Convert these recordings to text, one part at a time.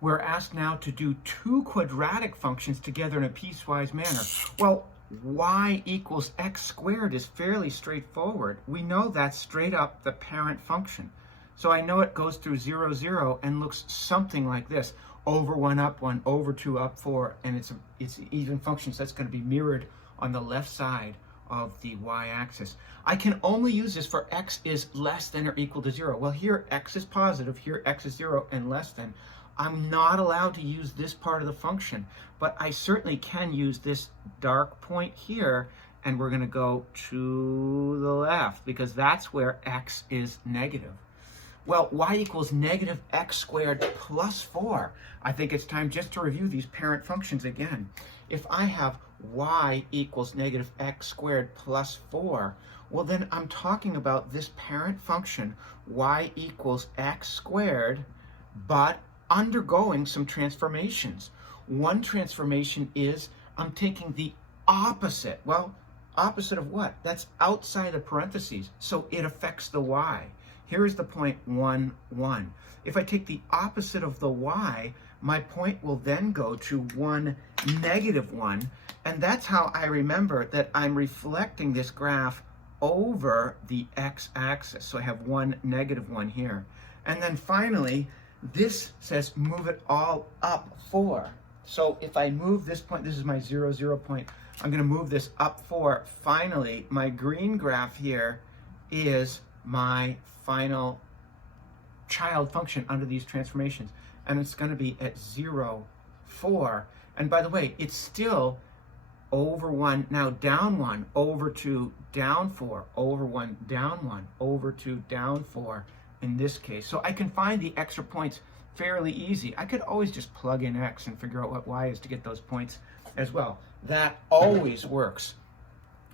We're asked now to do two quadratic functions together in a piecewise manner. Well, y equals x squared is fairly straightforward. We know that's straight up the parent function. So I know it goes through 0, 0 and looks something like this. Over 1, up 1, over 2, up 4, and it's an even function, so that's going to be mirrored on the left side of the y-axis. I can only use this for x is less than or equal to 0. Well, here x is positive, here x is 0 and less than. I'm not allowed to use this part of the function, but I certainly can use this dark point here, and we're going to go to the left because that's where x is negative. Well, y equals negative x squared plus 4. I think it's time just to review these parent functions again. If I have y equals negative x squared plus 4, well then I'm talking about this parent function, y equals x squared, but undergoing some transformations. One transformation is I'm taking the opposite. Well, opposite of what? That's outside of parentheses, so it affects the y. Here is the point 1, 1. If I take the opposite of the y, my point will then go to 1, negative 1, and that's how I remember that I'm reflecting this graph over the x-axis. So I have 1, negative 1 here. And then finally, this says move it all up 4. So if I move this point, this is my 0, 0 point, I'm going to move this up 4. Finally, my green graph here is my final child function under these transformations, and it's going to be at 0, 4. And by the way, it's still over 1, now down 1, over 2, down 4, over 1, down 1, over 2, down 4 in this case. So I can find the extra points fairly easy. I could always just plug in x and figure out what y is to get those points as well. That always works.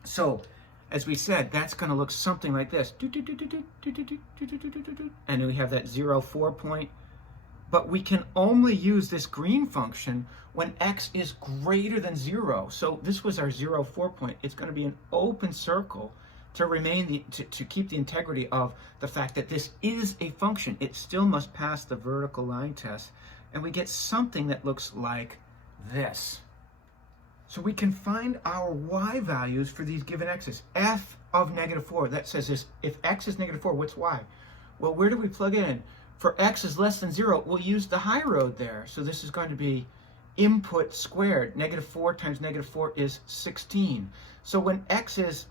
So as we said, that's going to look something like this. And then we have that 0, 4 point. But we can only use this green function when x is greater than 0. So this was our 0, 4 point. It's going to be an open circle to remain to keep the integrity of the fact that this is a function. It still must pass the vertical line test. And we get something that looks like this. So we can find our y values for these given x's. F of negative 4, that says this. If x is negative 4, what's y? Well, where do we plug it in? For x is less than 0, we'll use the high road there. So this is going to be input squared. Negative 4 times negative 4 is 16. So when x is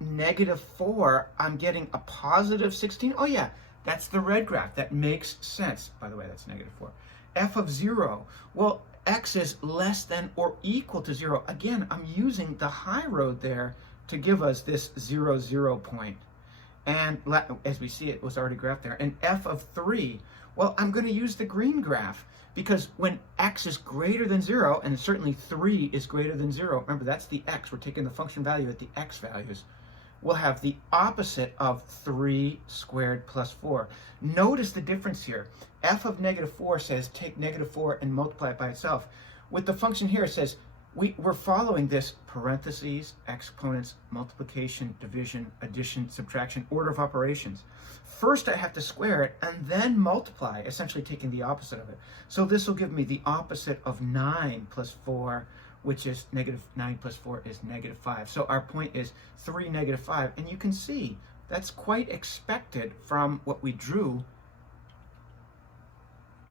negative 4, I'm getting a positive 16. Oh yeah, that's the red graph. That makes sense. By the way, that's negative 4. F of 0, well, x is less than or equal to 0. Again, I'm using the high road there to give us this 0, 0 point. And as we see, it was already graphed there. And f of 3, well, I'm going to use the green graph because when x is greater than 0, and certainly 3 is greater than 0, remember that's the x, we're taking the function value at the x values, we'll have the opposite of 3 squared plus 4. Notice the difference here. F of negative 4 says take negative 4 and multiply it by itself. With the function here, it says we're following this parentheses, exponents, multiplication, division, addition, subtraction, order of operations. First I have to square it and then multiply, essentially taking the opposite of it. So this will give me the opposite of 9 plus 4, which is negative 9 plus 4 is negative 5. So our point is 3, negative 5. And you can see that's quite expected from what we drew